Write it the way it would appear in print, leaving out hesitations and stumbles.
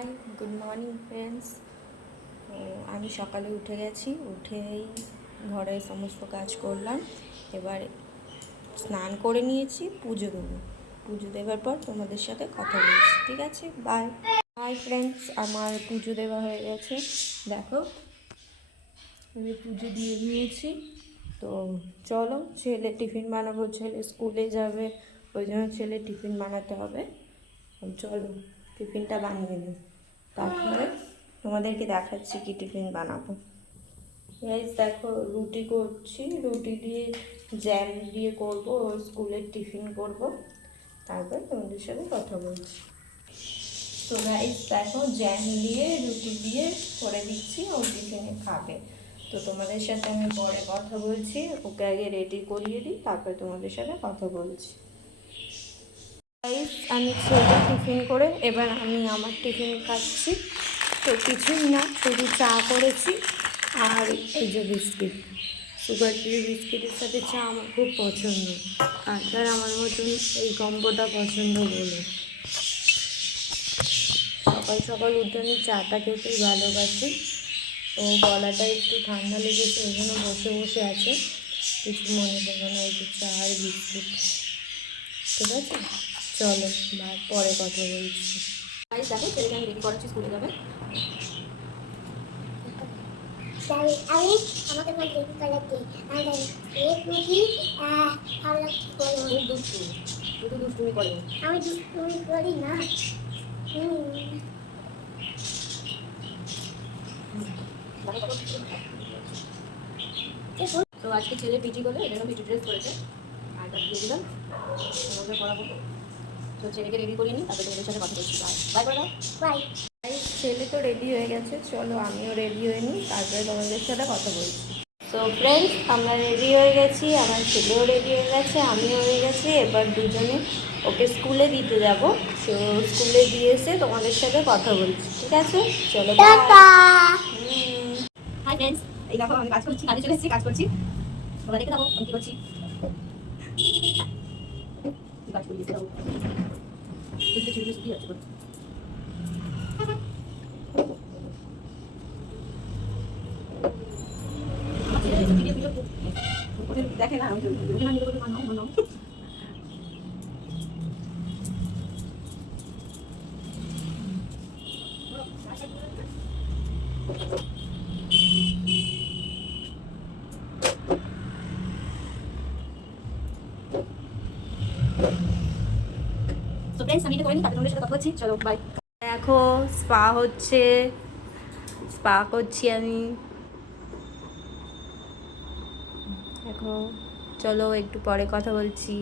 High, good morning friends. তো আমি সকালে উঠে গেছি, উঠেই ঘরের সমস্ত কাজ করলাম। এবার স্নান করে নিয়েছি, পুজো দেবো। পুজো দেওয়ার পর তোমাদের সাথে কথা বলছি, ঠিক আছে? বাই। হাই ফ্রেন্ডস, আমার পুজো দেওয়া হয়ে গেছে। দেখো, আমি পুজো দিয়ে নিয়েছি। তো চলো, ছেলে টিফিন বানাবো, ছেলে স্কুলে যাবে, ওই জন্য ছেলে টিফিন বানাতে হবে। চলো টিফিনটা বানিয়ে নিই, তারপরে তোমাদেরকে দেখাচ্ছি কি টিফিন বানাবো। গাইস দেখো, রুটি করছি, রুটি দিয়ে জ্যাম দিয়ে করব, স্কুলের টিফিন করব, তারপর তোমাদের সাথে কথা বলছি। তো গাইস দেখো, জ্যাম দিয়ে রুটি দিয়ে করে দিচ্ছি, ও টিফিনে খাবে। তো তোমাদের সাথে আমি পরে কথা বলছি, ওকে আগে রেডি করিয়ে দিই, তারপরে তোমাদের সাথে কথা বলছি। গাইস, আমি ছেলে টিফিন করে এবার আমি আমার টিফিন খাচ্ছি। তো কিছুই না, শুধু চা করেছি আর এই যে বিস্কিট, সুগার ফ্রি বিস্কিটের সাথে চা আমার খুব পছন্দ। আর আমার মতন এই কম্বোটা পছন্দ বলে সকাল সকাল উঠে আমি চাটা খেতেই ভালোবাসি। তো গলাটা একটু ঠান্ডা লেগেছে, ওই জন্য বসে বসে আছে, কিছু মনে করবো না। এই যে চা আর বিস্কুট, ঠিক আছে? চলো পরে কথা বলছি। দেখো, ছেলেকে আমি রেডি করাচ্ছি, স্কুলে যাবে। আমি আমাকে রেডি করাতে এক মুঠি আমরা কি করবো? খুব দুষ্টু, শুধু দুষ্টুমি করে। আমি দুষ্টুমি করি না। তো আজকে ছেলে পিটি করলে, এজন্য পিটি ড্রেস করেছে, আর তাকে দিয়ে দিলাম, তোমাকে করাবো। তো ছেলেকে রেডি করিয়ে নিই, তারপরে তোমাদের সাথে কথা বলছি। বাই করে দাও। বাই। ছেলে তো রেডি হয়ে গেছে, চলো আমিও রেডি হয়ে নিই, তারপরে তোমাদের সাথে কথা বলছি। তো ফ্রেন্ডস, আমরা রেডি হয়ে গেছি, আমার ছেলেও রেডি হয়ে গেছে, আমিও হয়ে গেছি। এবার দুজনে ওকে স্কুলে দিতে যাব। তো স্কুলে দিয়ে এসে তোমাদের সাথে কথা বলছি, ঠিক আছে? চলো টাটা। হাই ফ্রেন্ডস, এই দেখো আমি কাজ করছি, কাজে চলে এসেছি, কাজ করছি। তোমরা দেখে থাকো আমি কী করছি। কাজ করি, দেখতে থাকো। কি আছে? দেখে না, তো ফ্রেন্ডস, আমি এটা করে নিই, তারপরে তোমাদের সাথে কথা বলছি। চলো বাই। দেখো, স্পা হচ্ছে, স্পা করছি আমি। দেখো, চলো একটু পরে কথা বলছি।